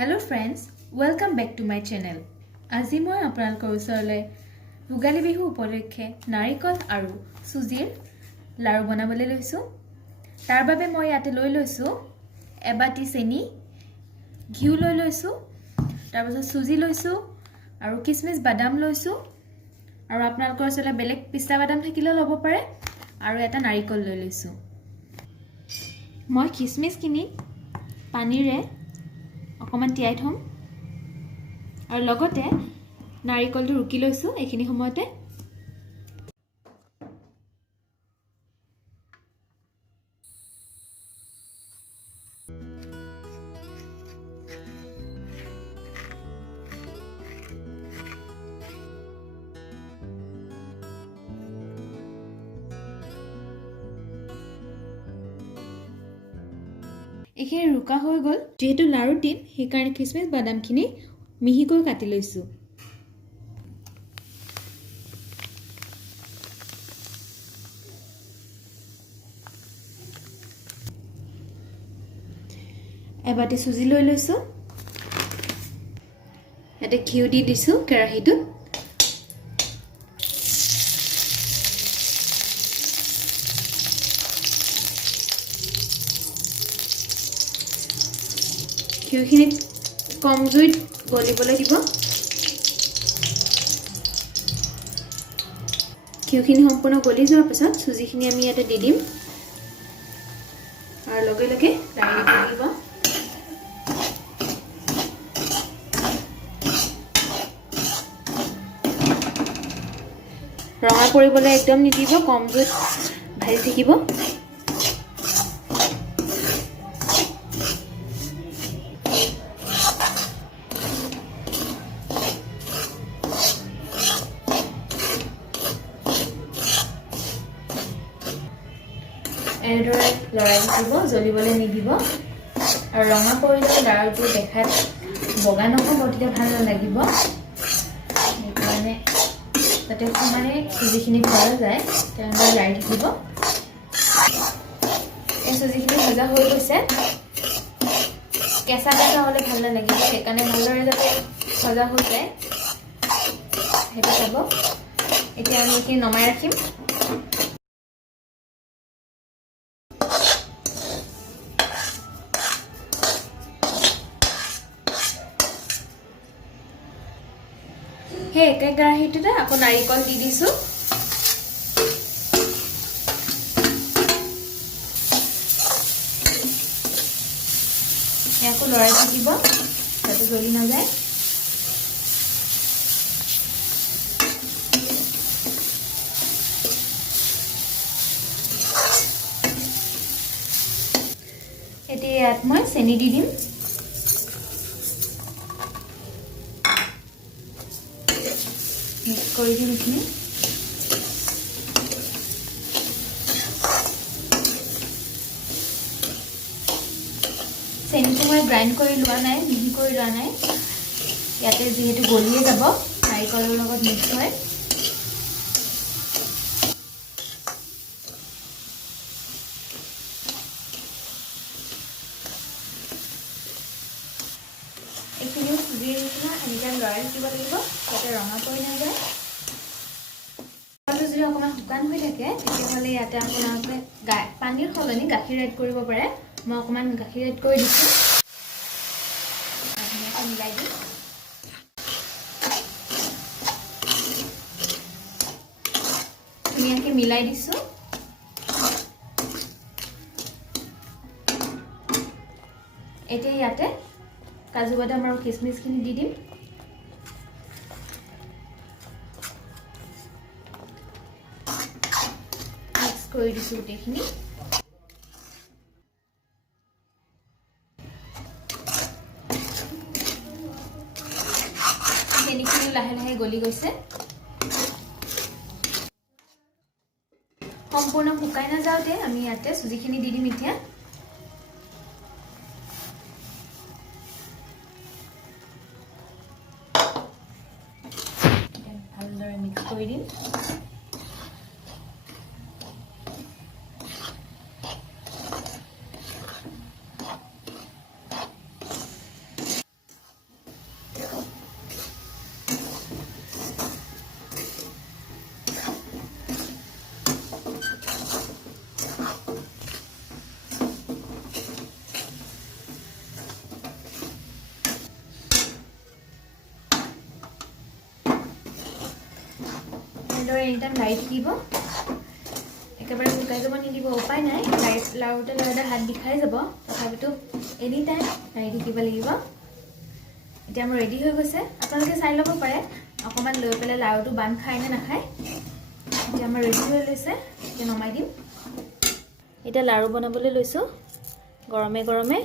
Hello friends, welcome back to my channel. আজি মই আপোনালোকৰ ওচৰলৈ ভোগালী বিহু উপলক্ষে নাৰিকল আৰু সুজিৰ লাৰু বনাবলৈ লৈছো। তাৰ বাবে মই ইয়াতে লৈ লৈছো এবাটি চেনি, ঘিউ লৈ লৈছো, তাৰ পাছত সুজি লৈছো আৰু কিশমিশ বাদাম লৈছো আৰু আপোনালোকৰ ওচৰলৈ বেলেগ পিস্তা বাদাম থাকিলে ল'ব পাৰে আৰু এটা নাৰিকল লৈ লৈছো। মই কিশমিশ কিনি পানীৰে অকমান তিয়াই থম আৰু লগতে নাৰিকলটো ৰুকি লৈছো। এইখিনি সময়তে এইখিনি ৰুকা হৈ গ'ল। যেহেতু লাৰু দিম সেইকাৰণে কিশমিশ বাদামখিনি মিহিকৈ কাটি লৈছো। এবাটি সুজি লৈ লৈছো। ইয়াতে ঘিউ দি দিছো কেৰাহীটোত। ঘিউখিনি কম জুইত গলিবলৈ দিব। ঘিউখিনি সম্পূৰ্ণ গলি যোৱাৰ পিছত সুজিখিনি আমি ইয়াতে দি দিম আৰু লগে লগে লাৰি দিব। ৰঙা পৰিবলৈ একদম নিদিব, কম জুইত ভাজি থাকিব। এনেদৰে লৰাই দিব, জ্বলিবলৈ নিদিব আৰু ৰঙা পৰিলে লাৰুটো দেখাত বগা নহ'ব, তেতিয়া ভাল নালাগিব। সেইকাৰণে যাতে সমানে চুজিখিনি ভজা যায় তেনেদৰে লাৰি থাকিব। এই চুজিখিনি ভজা হৈ গৈছে। কেঁচা কেঁচা হ'লে ভাল নালাগিব, সেইকাৰণে ভালদৰে যাতে ভজা হৈ যায় সেইটো চাব। এতিয়া আমি এইখিনি নমাই ৰাখিম। সেই একে কেৰাহীটোতে আকৌ নাৰিকল দি দিছো। আকৌ লৰাই থাকিব যাতে জ্বলি নাযায়। এতিয়া ইয়াত মই চেনি দি দিম। মিক্স কৰি দিম এইখিনি। চেনিটো মই গ্ৰাইণ্ড কৰি লোৱা নাই, মিহি কৰি লোৱা নাই। ইয়াতে যিহেতু গলিয়ে যাব নাৰিকলৰ লগত মিক্স হয়। এইখিনিও চুজিৰ নিচিনা এনেকৈ লৰাই দিব লাগিব যাতে ৰঙা পৰি নাযায়। যদি অকণমান শুকান হৈ থাকে তেতিয়াহ'লে ইয়াতে আপোনালোকে পানীৰ সলনি গাখীৰ এড কৰিব পাৰে। মই অকণমান গাখীৰ এড কৰি দিছোঁ। ধুনীয়াকৈ মিলাই দিম। ধুনীয়াকৈ মিলাই দিছোঁ। এতিয়া ইয়াতে কাজু বাদাম আৰু কিশমিশখিনি দি দিম। মিক্স কৰি দিছোঁ গোটেইখিনি। চেনিখিনি লাহে লাহে গলি গৈছে। সম্পূৰ্ণ শুকাই নাযাওঁতে আমি ইয়াতে চুজিখিনি দি দিম। এতিয়া ভালদৰে মিক্স কৰি দিম। এনিটাইম লাৰি থাকিব একেবাৰে শুকাই যাব নিদিব উপায় নাই লাৰুতে লাৰুতে হাত বিষাই যাব তথাপিতো এনিটাইম লাৰি থাকিব লাগিব এতিয়া আমাৰ ৰেডি হৈ গৈছে আপোনালোকে চাই ল'ব পাৰে অকণমান লৈ পেলাই লাৰুটো বান্ধ খায় নে নাখায় এতিয়া আমাৰ ৰেডি হৈ লৈছে এতিয়া নমাই দিম এতিয়া লাৰু বনাবলৈ লৈছোঁ গৰমে গৰমে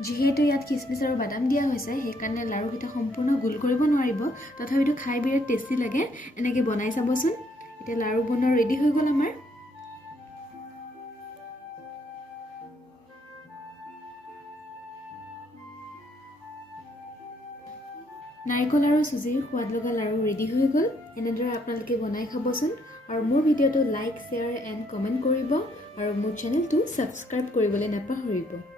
যিহেতু ইয়াত কিচমিচ আৰু বাদাম দিয়া হৈছে সেইকাৰণে লাৰুকেইটা সম্পূৰ্ণ গোল কৰিব নোৱাৰিব তথাপিতো খাই বিৰাট টেষ্টি লাগে এনেকৈ বনাই চাবচোন এতিয়া লাৰু বনোৱা ৰেডি হৈ গ'ল আমাৰ নাৰিকল আৰু চুজিৰ সোৱাদ লগা লাৰু ৰেডি হৈ গ'ল এনেদৰে আপোনালোকে বনাই খাবচোন আৰু মোৰ ভিডিঅ'টো লাইক শ্বেয়াৰ এণ্ড কমেণ্ট কৰিব আৰু মোৰ চেনেলটো ছাবস্ক্ৰাইব কৰিবলৈ নাপাহৰিব